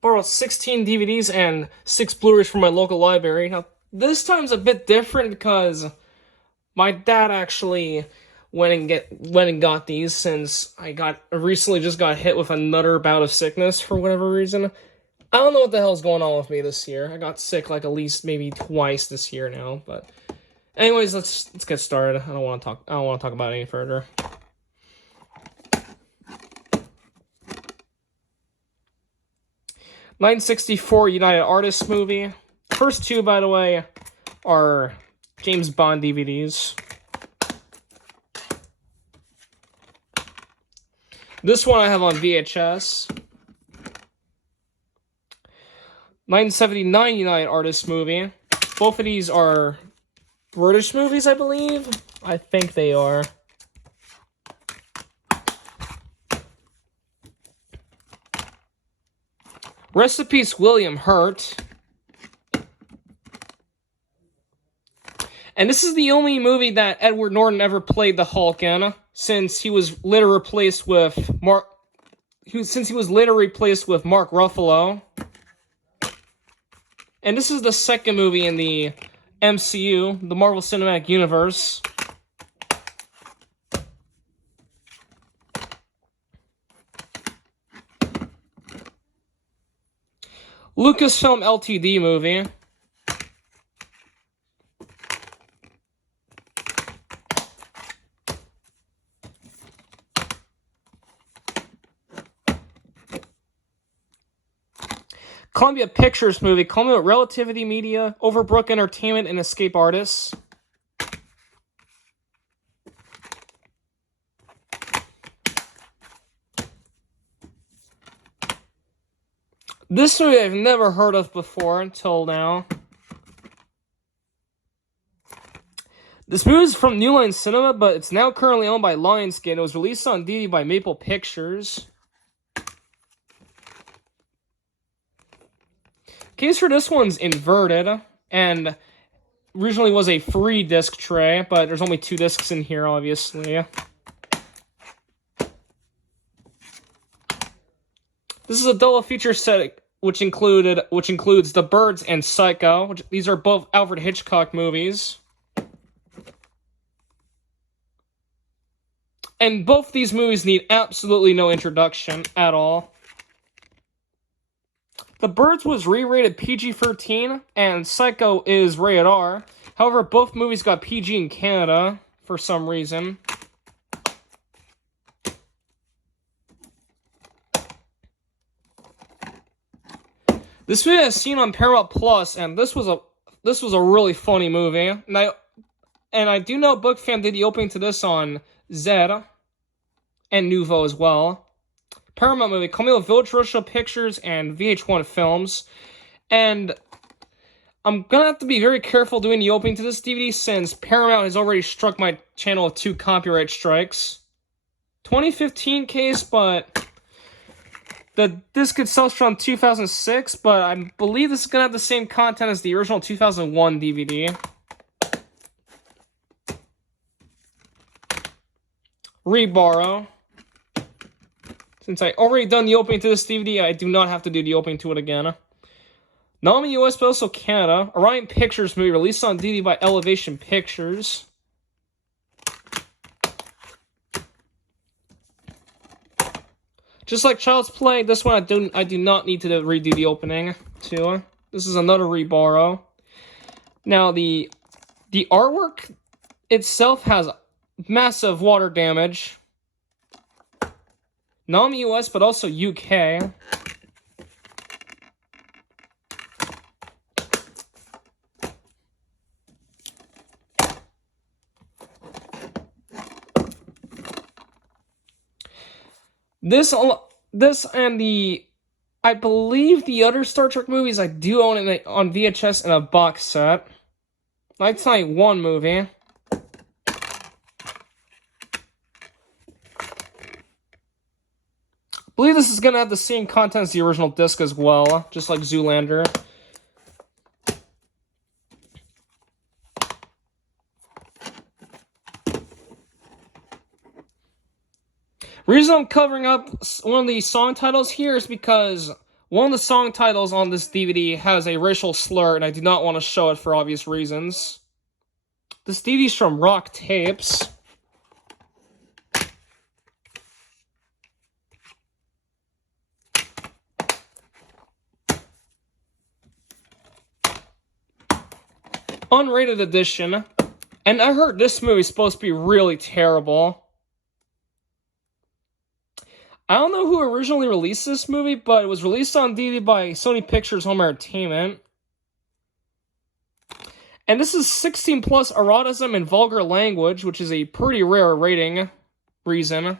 borrowed 16 DVDs and 6 Blu-rays from my local library. Now, this time's a bit different because my dad actually went and got these since I recently just got hit with another bout of sickness for whatever reason. I don't know what the hell's going on with me this year. I got sick like at least maybe twice this year now, but anyways, let's get started. I don't want to talk about it any further. '64 United Artists movie. First two, by the way, are James Bond DVDs. This one I have on VHS. 1979 United Artists movie. Both of these are British movies, I believe. I think they are. Rest in peace, William Hurt. And this is the only movie that Edward Norton ever played the Hulk in, since he was later replaced with Mark Ruffalo. And this is the second movie in the MCU, the Marvel Cinematic Universe. Lucasfilm Ltd. movie. Columbia Pictures movie, Columbia Relativity Media, Overbrook Entertainment, and Escape Artists. This movie I've never heard of before until now. This movie is from New Line Cinema, but it's now currently owned by Lionsgate. It was released on DVD by Maple Pictures. Case for this one's inverted, and originally was a free disc tray, but there's only 2 discs in here, obviously. This is a double feature set, which includes The Birds and Psycho. These are both Alfred Hitchcock movies. And both these movies need absolutely no introduction at all. The Birds was re-rated PG-13, and Psycho is rated R. However, both movies got PG in Canada, for some reason. This movie I've seen on Paramount Plus, and this was a really funny movie. And I do know BookFam did the opening to this on Zed and Nouveau as well. Paramount movie, Camille Village Roadshow Pictures and VH1 Films. And I'm gonna have to be very careful doing the opening to this DVD since Paramount has already struck my channel with 2 copyright strikes. 2015 case, but the disc itself from 2006, but I believe this is gonna have the same content as the original 2001 DVD. Reborrow. Since I already done the opening to this DVD, I do not have to do the opening to it again. Not only US, but also Canada. Orion Pictures movie released on DVD by Elevation Pictures. Just like Child's Play, this one I do not need to redo the opening to. This is another reborrow. Now the artwork itself has massive water damage. Not only US, but also UK. This and I believe the other Star Trek movies I do own it on VHS in a box set. 1991 movie. I believe this is going to have the same content as the original disc as well, just like Zoolander. Reason I'm covering up one of the song titles here is because One of the song titles on this DVD has a racial slur, and I do not want to show it for obvious reasons. This DVD is from Rock Tapes. Unrated edition. And I heard this movie is supposed to be really terrible. I don't know who originally released this movie, but it was released on DVD by Sony Pictures Home Entertainment. And this is 16 plus eroticism and vulgar language, which is a pretty rare rating reason.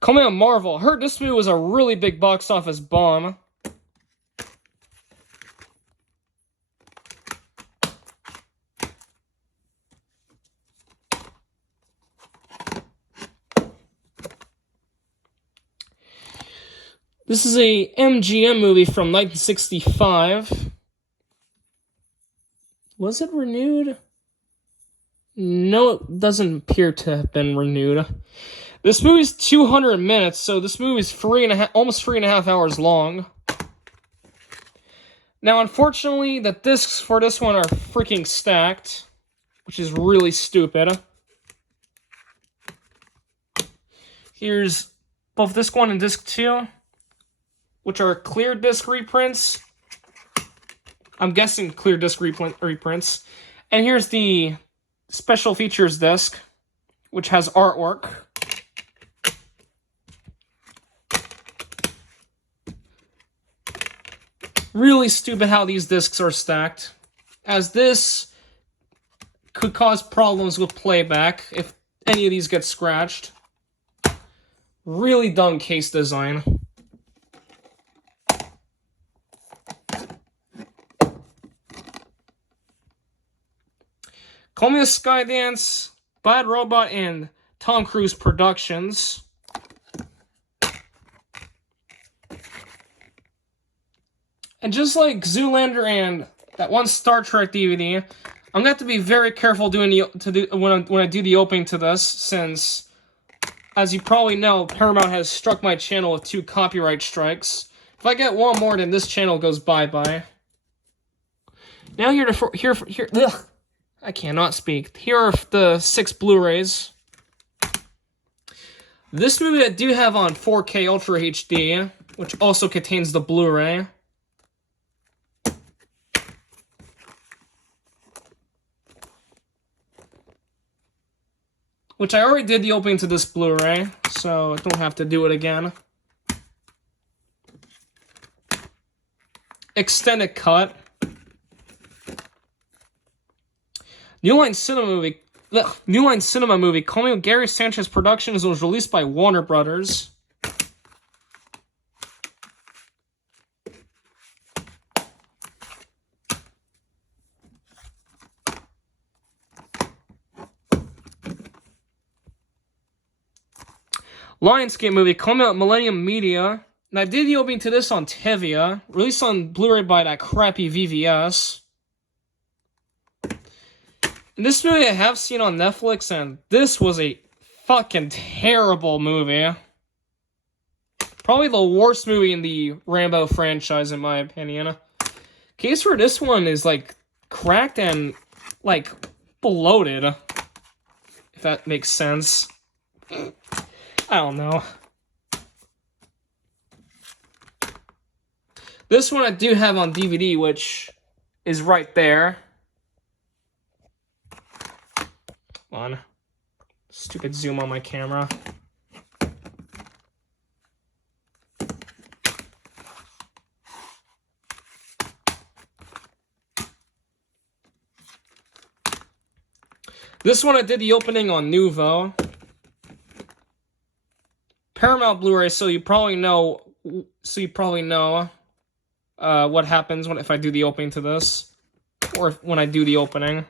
Coming out Marvel. Heard this movie was a really big box office bomb. This is a MGM movie from 1965. Was it renewed? No, it doesn't appear to have been renewed. This movie's 200 minutes, so this movie's almost 3.5 hours long. Now, unfortunately, the discs for this one are freaking stacked, which is really stupid. Here's both disc 1 and disc 2, which are clear disc reprints. I'm guessing clear disc reprints. And here's the special features disc, which has artwork. Really stupid how these discs are stacked, as this could cause problems with playback if any of these get scratched. Really dumb case design. Call Me a Skydance, Bad Robot, and Tom Cruise Productions. And just like Zoolander and that one Star Trek DVD, I'm gonna have to be very careful when I do the opening to this, since, as you probably know, Paramount has struck my channel with 2 copyright strikes. If I get one more, then this channel goes bye-bye. Now I cannot speak. Here are the 6 Blu-rays. This movie I do have on 4K Ultra HD, which also contains the Blu-ray. Which I already did the opening to this Blu-ray, so I don't have to do it again. Extended cut. New Line Cinema movie, Call Me with Gary Sanchez Productions, was released by Warner Brothers. Lionsgate movie, coming out Millennium Media. And I did the opening to this on Tevia, released on Blu-ray by that crappy VVS. And this movie I have seen on Netflix, and this was a fucking terrible movie. Probably the worst movie in the Rambo franchise, in my opinion. Case for this one is, like, cracked and, like, bloated. If that makes sense. I don't know. This one I do have on DVD, which is right there. Come on. Stupid zoom on my camera. This one I did the opening on Nuvo. Paramount Blu-ray, so you probably know what happens if I do the opening to this, or when I do the opening.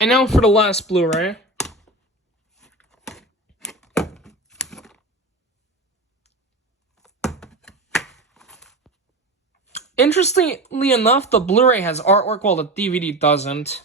And now for the last Blu-ray. Interestingly enough, the Blu-ray has artwork while the DVD doesn't.